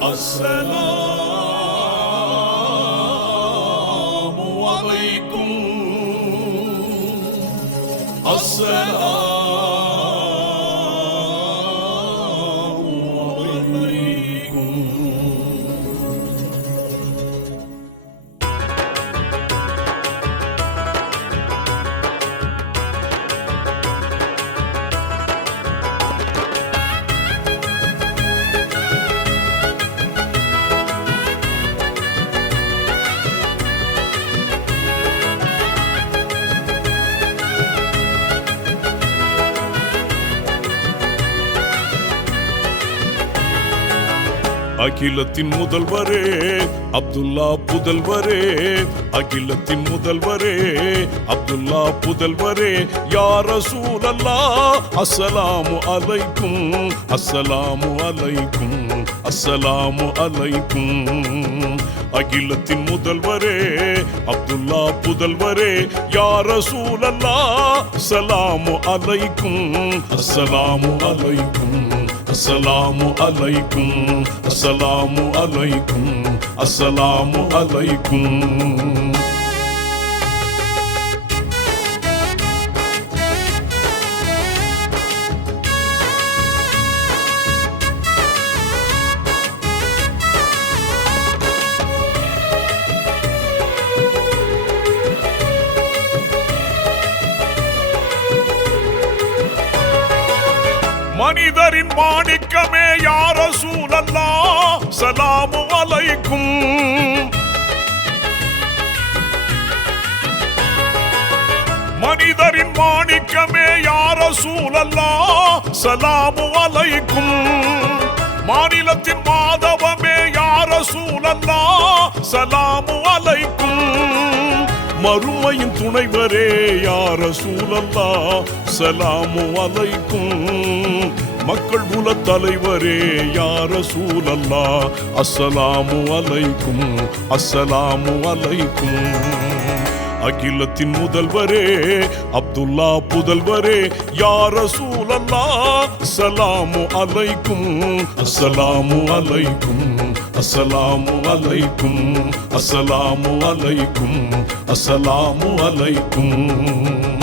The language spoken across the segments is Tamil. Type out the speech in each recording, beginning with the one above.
السلام عليكم السلام அகிலத்தின் முதல்வரே அப்துல்லா புதல்வரே அகிலத்தின் முதல்வரே அப்துல்லா புதல்வரே யார சூழல்லா அஸ்ஸலாமு அலைக்கும் அஸ்ஸலாமு அலைக்கும் அஸ்ஸலாமு அலைக்கும். அகிலத்தின் முதல்வரே அப்துல்லா புதல்வரே யார சூழல்லா சலாமு அலைக்கும் அஸ்ஸலாமு அலைக்கும். அஸ்ஸலாமு அலைக்கும் அஸ்ஸலாமு அலைக்கும் அஸ்ஸலாமு அலைக்கும். மனிதரின் மாணிக்கமே யார சூழல்லா சலாமு அலைக்கும். மனிதரின் மாணிக்கமே யார சூழல்லா சலாமு அலைக்கும். மாநிலத்தின் மாதவமே யார சூழல்லா சலாமு அலைக்கும். மறுமையின் துணைவரே யார சூழல்லா சலாமு அலைக்கும். மக்கள் குல தலைவரே யார சூழல்லா அஸ்ஸலாமு அலைக்கும் அஸ்ஸலாமு அலைக்கும். அகிலத்தின் முதல்வரே அப்துல்லா புதல்வரே யார சூழல்லா சலாமு அலைக்கும் அஸ்ஸலாமு அலைக்கும் அஸ்ஸலாமு அலைக்கும் அஸ்ஸலாமு அலைக்கும் அஸ்ஸலாமு அலைக்கும்.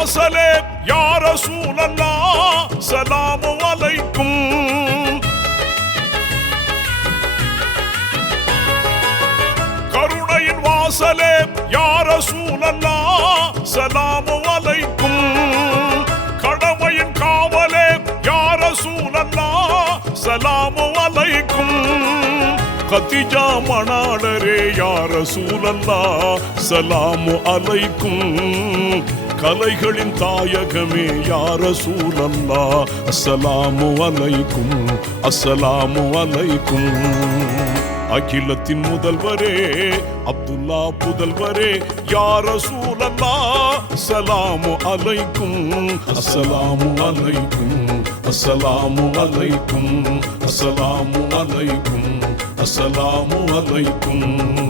கருணையின் வாசலே யார சூழல்லா சலாமு அலைக்கும். கருணையின் வாசலே யார சூழல்லா சலாமு அலைக்கும். கடமையின் காவலே யார சூழல்லா சலாமு அலைக்கும். கத்திஜா மணாளரே யார சூழல்லா சலாமு அலைக்கும். கலைகளின் தாயகமே யார சூழல்லா அஸ்ஸலாமு அலைக்கும் அஸ்ஸலாமு அலைக்கும். அகிலத்தின் முதல்வரே அப்துல்லா புதல்வரே யார சூழல்லா சலாமு அலைக்கும் அஸ்ஸலாமு அலைக்கும் அஸ்ஸலாமு அலைக்கும் அஸ்ஸலாமு அலைக்கும் அஸ்ஸலாமு அலைக்கும்.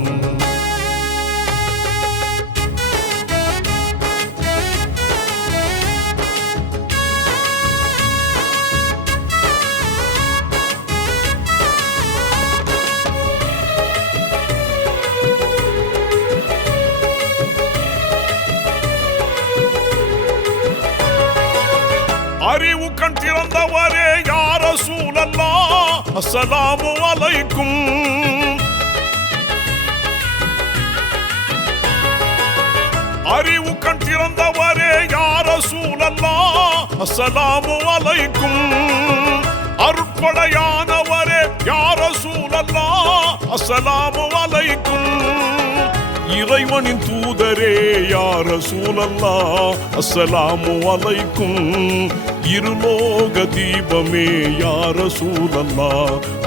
கண் திறந்தவரே யார சூழல்லா அசலாமு அலைக்கும். அறிவு கண் திறந்தவரே யார சூழல்லா அசலாமு அலைக்கும். அருட்கொடையானவரே யார சூழல்லா அசலாமு அலைக்கும். இறைவனின் தூதரே யார சூழல்லா அஸ்ஸலாமு அலைக்கும். இருலோக தீபமே யார சூழல்லா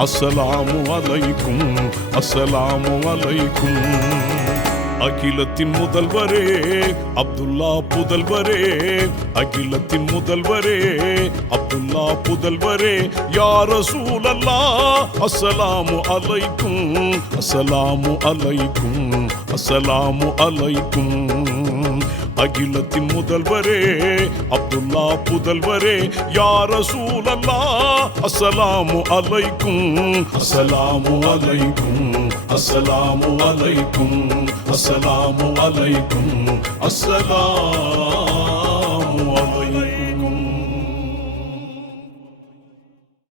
அஸ்ஸலாமு அலைக்கும் அஸ்ஸலாமு அலைக்கும். அகிலத்தின் முதல்வரே அப்துல்லா புதல்வரே அகிலத்தின் முதல்வரே அப்துல்லா புதல்வரே யார சூழல்லா அசலாமு அலைக்கும் அசலாமு அலைக்கும் அசலாமு அலைக்கும். அகிலத்தின் முதல்வரே அப்துல்லா புதல்வரே யார சூழல்லா அசலாமு அலைக்கும் அசலாமு அலைக்கும். அஸ்ஸலாமு அலைக்கும் அஸ்ஸலாமு அலைக்கும் அஸ்ஸலாம்